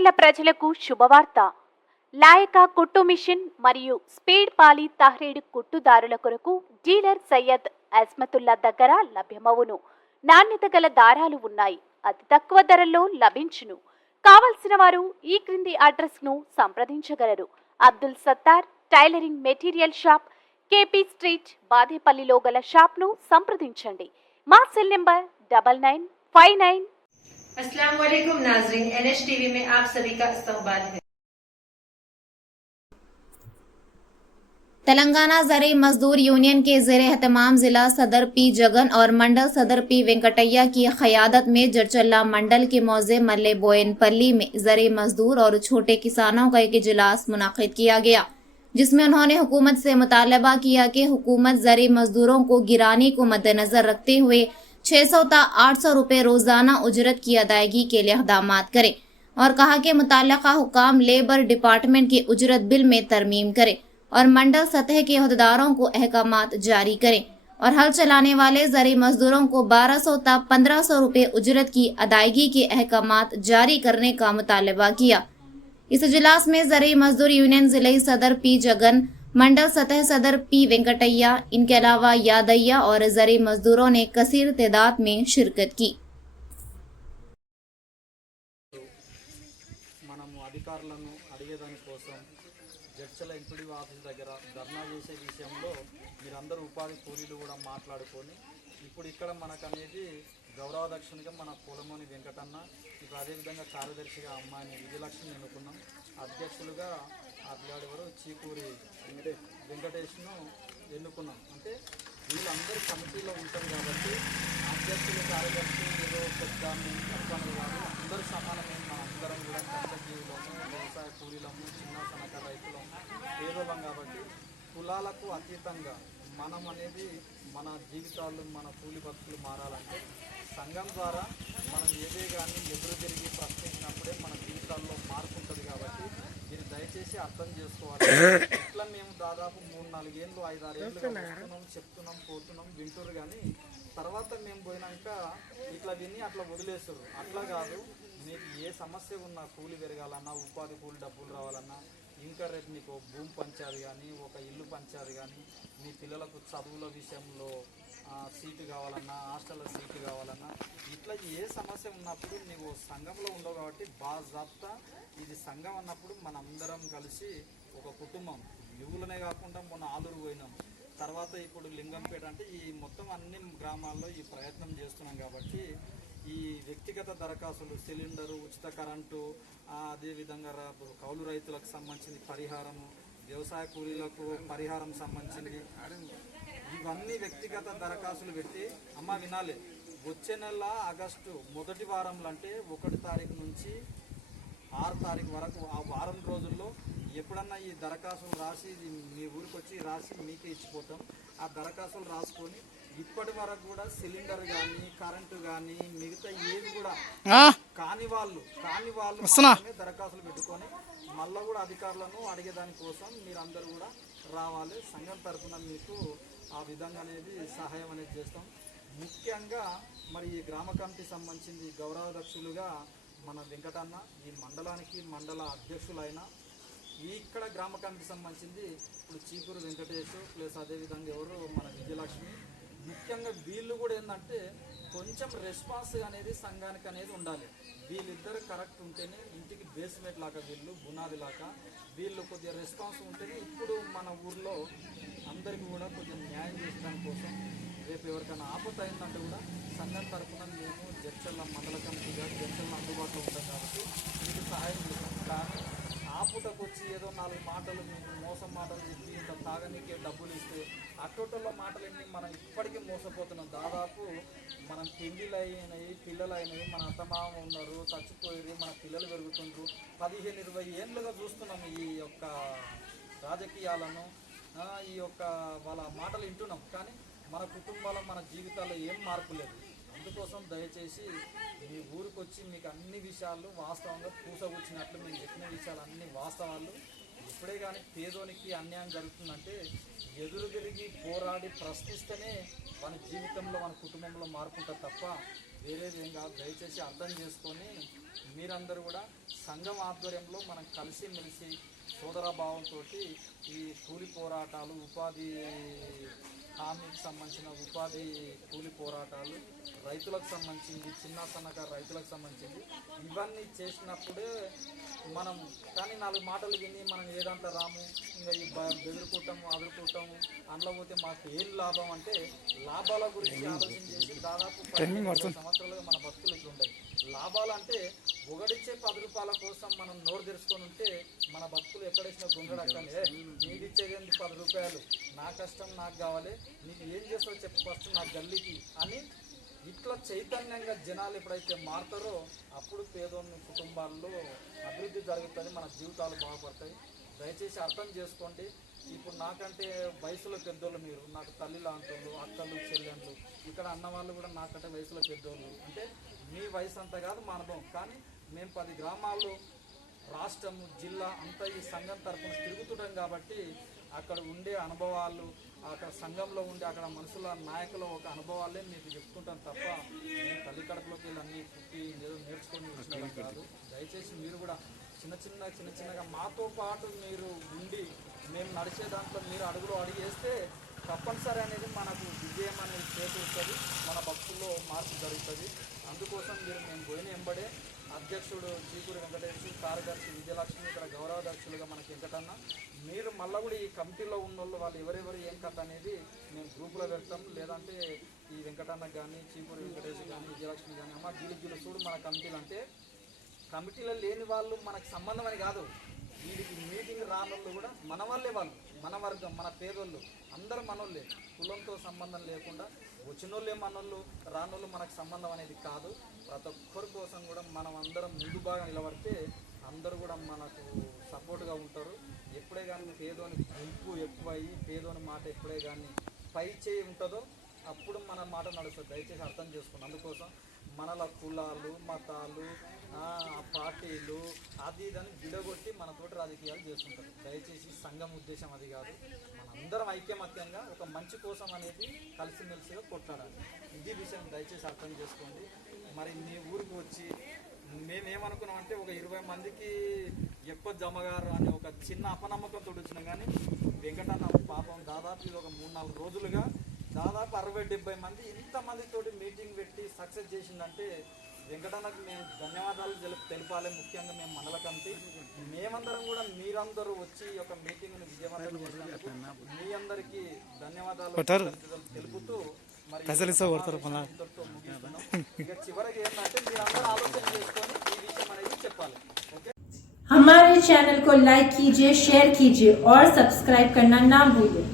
మాచర్ల ప్రజలకు శుభవార్త. లాయక కుట్టు మిషన్ మరియు స్పీడ్ పాలి తహ్రీడ్ కుట్టుదారుల కొరకు డీలర్ సయ్యద్ అజ్మతుల్లా దగ్గర లభ్యమవును. నాణ్యత గల దారాలు ఉన్నాయి. అతి తక్కువ ధరల్లో లభించును. కావలసిన వారు ఈ క్రింది అడ్రస్ ను సంప్రదించగలరు. Abdul Sattar tailoring material shop, KP street, బాదేపల్లిలో గల షాప్ ను సంప్రదించండి. మా సెల్ నంబర్ 9959। अस्सलाम वालेकुम नाज़रीन, NH टीवी में आप सभी का इस्तकबाल है। तेलंगाना ज़री मजदूर यूनियन के ज़ेर एहतमाम जिला सदर पी जगन और मंडल सदर पी वेंकटैया की क़यादत में जरचल्ला मंडल के मौज़े मल्ले बोयनपल्ली में ज़री मजदूर और छोटे किसानों का एक इजलास मुनाक़िद किया गया, जिसमें उन्होंने हुकूमत से मुतालबा किया कि हुकूमत ज़री मजदूरों को गिरानी को मद्देनज़र रखते हुए 600 ता 800 रुपये रोज़ाना उजरत की अदायगी के लिए इक़दाम करें और कहा कि मुतल्लिक़ा हुकाम लेबर डिपार्टमेंट की उजरत बिल में तरमीम करें और मंडल सतह के अहदेदारों को अहकामात जारी करें और हल चलाने वाले ज़री मजदूरों को 1200 ता 1500 रुपये उजरत की अदायगी के अहकामात जारी करने का मुतालबा किया। इस इजलास में ज़री मजदूर यूनियन ज़िले सदर पी जगन, मंडल सतह सदर पी वेंकटैया, इनके अलावा यादయ్య और ज़री मजदूरों ने कसीर तादाद में शिरकत की। మనము అధికారులను అడిగేదాని కోసం జడ్చల ఎంపీడీ ఆఫీస్ దగ్గర ధర్నా చేసే విషయంలో మీరందరూ ఉపాధి కూలీలు కూడా మాట్లాడుకొని ఇప్పుడు ఇక్కడ మనకు అనేది గౌరవాధ్యక్షునిగా మన పూలమోని వెంకటన్న, ఇప్పుడు అదేవిధంగా కార్యదర్శిగా అమ్మాయిని విజయలక్ష్మి ఎన్నుకున్నాం. అధ్యక్షులుగా అట్లాడేవారు చీకూరి వెంకటేష్ను ఎన్నుకున్నాం. అంటే వీళ్ళందరూ కమిటీలో ఉంటారు కాబట్టి అధ్యక్షులు కార్యదర్శి ఏదో పెద్ద తప్పని కాదు, అందరూ సమానమైన మన అందరం కూడా కష్టజీవులము, వ్యవసాయ కూలీలము, చిన్న సన్నకారు రైతులము, పేదోళ్ళం కాబట్టి కులాలకు అతీతంగా మనం అనేది మన జీవితాలు, మన కూలి బతుకులు మారాలంటే సంఘం ద్వారా మనం ఏదే కానీ ఎదురు తిరిగి ప్రశ్నించినప్పుడే మన జీవితాల్లో మార్పు ఉంటుంది. కాబట్టి మీరు దయచేసి అర్థం చేసుకోవాలి. ఇట్లా మేము దాదాపు 3-4 ఏళ్ళు 5-6 ఏళ్ళుగా వస్తున్నాం, చెప్తున్నాం, పోతున్నాం, వింటున్నారు. కానీ తర్వాత మేము పోయినాక ఇట్లా విని అట్లా వదిలేస్తారు. అట్లా కాదు, మీకు ఏ సమస్య ఉన్నా, కూలి పెరగాలన్నా, ఉపాధి కూలి డబ్బులు రావాలన్నా, ఇంకా రేపు మీకు భూమి పంచాది కానీ, ఒక ఇల్లు పంచాది కానీ, మీ పిల్లలకు చదువుల విషయంలో సీటు కావాలన్నా, హాస్టల్లో సీటు కావాలన్నా, ఇట్లా ఏ సమస్య ఉన్నప్పుడు నీవు సంఘంలో ఉండవు. కాబట్టి బాజాబ్తా ఇది సంఘం అన్నప్పుడు మనందరం కలిసి ఒక కుటుంబం, యువులనే కాకుండా మొన్న ఆలూరు పోయినాం, తర్వాత ఇప్పుడు లింగంపేట, అంటే ఈ మొత్తం అన్ని గ్రామాల్లో ఈ ప్రయత్నం చేస్తున్నాం. కాబట్టి ఈ వ్యక్తిగత దరఖాస్తులు, సిలిండరు, ఉచిత కరెంటు, అదేవిధంగా కౌలు రైతులకు సంబంధించిన పరిహారము, వ్యవసాయ కూలీలకు పరిహారం సంబంధించింది, ఇవన్నీ వ్యక్తిగత దరఖాస్తులు పెట్టి అమ్మ వినాలి. వచ్చే నెల ఆగస్టు మొదటి వారంలో, అంటే 1 తారీఖు నుంచి 6 తారీఖు వరకు, ఆ వారం రోజుల్లో ఎప్పుడన్నా ఈ దరఖాస్తులు రాసి మీ ఊరికి వచ్చి రాసి మీకే ఇచ్చిపోతాం. ఆ దరఖాస్తులు రాసుకొని ఇప్పటి వరకు కూడా సిలిండర్ కానీ, కరెంటు కానీ, మిగతా ఏవి కూడా కాని వాళ్ళు మాత్రమే దరఖాస్తులు పెట్టుకొని మళ్ళీ కూడా అధికారులను అడిగేదాని కోసం మీరందరూ కూడా రావాలి. సంఘం తరఫున మీకు ఆ విధంగా అనేది సహాయం అనేది చేస్తాం. ముఖ్యంగా మరి ఈ గ్రామ కమిటీ సంబంధించింది గౌరవాధ్యక్షులుగా మన వెంకటన్న, ఈ మండలానికి మండల అధ్యక్షులైన ఇక్కడ గ్రామ కమిటీ సంబంధించింది ఇప్పుడు చీకూరు వెంకటేష్ ప్లస్ అదేవిధంగా ఎవరు మన విజయలక్ష్మి. ముఖ్యంగా వీళ్ళు కూడా ఏంటంటే కొంచెం రెస్పాన్స్ అనేది సంఘానికి అనేది ఉండాలి. వీళ్ళిద్దరు కరెక్ట్ ఉంటేనే ఇంటికి బేస్మెంట్ లాగా, వీళ్ళు బునాది లాగా, వీళ్ళు కొద్దిగా రెస్పాన్స్ ఉంటేనే ఇప్పుడు మన ఊర్లో అందరికీ కూడా కొద్దిగా న్యాయం చేసడానికి కోసం రేపు ఎవరికైనా ఆపత అయిందంటే కూడా సంఘం తరఫున మేము జడ్చల్ల మండల కమిటీగా జడ్చల్ల అందుబాటులో ఉంటాం. కాబట్టి మీకు సహాయం చేస్తాం. కానీ ఆపుటకు వచ్చి ఏదో 4 మాటలు మీకు మోసం మాటలు చెప్పి ఇంత తాగనీకే డబ్బులు ఇస్తే అట్టోటల్లో మాటలన్నీ మనం ఇప్పటికీ మోసపోతున్నాం. దాదాపు మనం పెళ్ళిళ్ళు అయినాయి, పిల్లలు అయినాయి, మన అత్తమామ ఉన్నారు, చచ్చిపోయారు, మన పిల్లలు పెరుగుతుండ్రు. 15-20 ఏళ్ళుగా చూస్తున్నాం ఈ యొక్క రాజకీయాలను, ఈ యొక్క వాళ్ళ మాటలు వింటున్నాం. కానీ మన కుటుంబాల్లో, మన జీవితాల్లో ఏం మార్పు లేదు. అందుకోసం దయచేసి మీ ఊరికి వచ్చి మీకు అన్ని విషయాలు వాస్తవంగా పూసగుచ్చినట్లు మేము చెప్పిన విషయాలు అన్ని వాస్తవాలు ఎప్పుడే కానీ పేదోనికి అన్యాయం జరుగుతుందంటే ఎదురు తిరిగి పోరాడి ప్రశ్నిస్తేనే మన జీవితంలో మన కుటుంబంలో మార్పుంటుంది తప్ప వేరేది ఏం కాదు. దయచేసి అర్థం చేసుకొని మీరందరూ కూడా సంఘం ఆధ్వర్యంలో మనం కలిసిమెలిసి సోదరభావంతో ఈ కూలి పోరాటాలు, ఉపాధి హామీకి సంబంధించిన ఉపాధి కూలి పోరాటాలు, రైతులకు సంబంధించింది, చిన్న సన్నకారు రైతులకు సంబంధించింది, ఇవన్నీ చేసినప్పుడే మనం కానీ 4 మాటలు విని మనం ఏదంతా రాము, ఇంకా ఈ బెదురుకుంటాము అదురుకుంటాము అందులో పోతే మాకు ఏం లాభం అంటే లాభాల గురించి ఆలోచన చేసి దాదాపు 10 సంవత్సరాలుగా మన బతుకులు ఇట్లుంటాయి. లాభాలు అంటే ఒకడిచ్చే 10 రూపాయల కోసం మనం నోరు తెరుచుకొని ఉంటే మన బతుకులు ఎక్కడేసిన గుండెడక్కనే నీడిచ్చేది 10 రూపాయలు, నా కష్టం నాకు కావాలి, నీకు ఏం చేస్తావో చెప్పు ఫస్ట్ నా గల్లీకి అని ఇట్లా చైతన్యంగా జనాలు ఎప్పుడైతే మారుతారో అప్పుడు పేదోని కుటుంబాల్లో అభివృద్ధి జరుగుతుంది, మన జీవితాలు బాగుపడతాయి. దయచేసి అర్థం చేసుకోండి. ఇప్పుడు నాకంటే వయసులో పెద్దోళ్ళు మీరు, నాకు తల్లి లాంటి వాళ్ళు, అక్కలు చెల్లెళ్ళు, ఇక్కడ అన్నవాళ్ళు కూడా నాకంటే వయసులో పెద్దోళ్ళు. అంటే మీ వయసు అంతా కాదు మా అనుభవం, కానీ మేము 10 గ్రామాల్లో రాష్ట్రం జిల్లా అంతా ఈ సంఘం తరఫున తిరుగుతుంటాం కాబట్టి అక్కడ ఉండే అనుభవాలు, అక్కడ సంఘంలో ఉండే అక్కడ మనుషుల నాయకుల ఒక అనుభవాలే మీకు చెప్పుకుంటాను తప్ప నేను తల్లి కడుపులోకి వెళ్ళి అన్నీ పుట్టి ఏదో నేర్చుకొని వచ్చినడం కాదు. దయచేసి మీరు కూడా చిన్నగా మాతో పాటు మీరు ఉండి మేము నడిచే దాంట్లో మీరు అడుగులు అడిగేస్తే తప్పనిసరి అనేది మనకు విజయం అనేది చేకూరుతుంది, మన భక్తుల్లో మార్పు జరుగుతుంది. అందుకోసం మీరు మేము పోయిన ఎంబడే అధ్యక్షుడు చీకూరి వెంకటేష్, కార్యదర్శి విజయలక్ష్మి, ఇక్కడ గౌరవాధ్యక్షులుగా మనకి వెంకటన్న, మీరు మళ్ళీ కూడా ఈ కమిటీలో ఉన్న వాళ్ళు ఎవరెవరు ఏం కథ అనేది మేము గ్రూపులో పెడతాం. లేదంటే ఈ వెంకటన్నకు కానీ చీకూరి వెంకటేష్ కానీ విజయలక్ష్మి కానీ అమ్మ గిలు చూడు మన కమిటీలు అంటే కమిటీలో లేని వాళ్ళు మనకు సంబంధం అని కాదు, వీడికి మీటింగ్ రానోళ్ళు కూడా మన వాళ్ళే, వాళ్ళు మన వర్గం, మన పేదోళ్ళు అందరూ మనోళ్ళే, కులంతో సంబంధం లేకుండా వచ్చినోళ్ళే మనోళ్ళు, రానోళ్ళు మనకు సంబంధం అనేది కాదు. ప్రతి ఒక్కరి కోసం కూడా మనం అందరం ముందు బాగా నిలబడితే అందరూ కూడా మనకు సపోర్ట్గా ఉంటారు. ఎప్పుడే కానీ పేదోని గుంపు ఎక్కువయ్యి పేదోని మాట ఎప్పుడే కానీ పై చేయి ఉంటుందో అప్పుడు మన మాట నడుస్తుంది. దయచేసి అర్థం చేసుకున్నాం. అందుకోసం మనల కులాలు, మతాలు, పార్టీలు అది ఇదని విడగొట్టి మనతోటి రాజకీయాలు చేస్తుంటారు. దయచేసి సంఘం ఉద్దేశం అది కాదు, మనందరం ఐక్యమత్యంగా ఒక మంచి కోసం అనేది కలిసిమెలిసిగా కొట్లాడాలి. ఇది విషయం దయచేసి అర్థం చేసుకోండి. మరి మీ ఊరికి వచ్చి మేమేమనుకున్నామంటే ఒక 20 మందికి ఎక్కువ జమగారు అని ఒక చిన్న అపనమ్మకంతో వచ్చినాం, కానీ వెంకటన్న పాపం దాదాపు ఇది ఒక 3-4 రోజులుగా దాదాపు 60-70 మంది ఇంతమందితోటి మీటింగ్ పెట్టి సక్సెస్ చేసిందంటే వెంకటన్నకు మేము ధన్యవాదాలు తెలిపాలి. ముఖ్యంగా మేము మండల కమిటీ మేమందరం కూడా మీరందరూ వచ్చి ఈ యొక్క మీటింగ్ను విజయవంతం చేసినందుకు మీ అందరికీ ధన్యవాదాలు తెలుపుతూ మరి ఇంతటితో ముగిస్తున్నాం. ఇక చివరికి ఏంటంటే మీరందరూ ఆలోచన చేసుకొని ఈ విషయం అనేది చెప్పాలి. ఓకే, हमारे चैनल को लाइक कीजिए, शेयर कीजिए और सब्सक्राइब करना ना भूलें।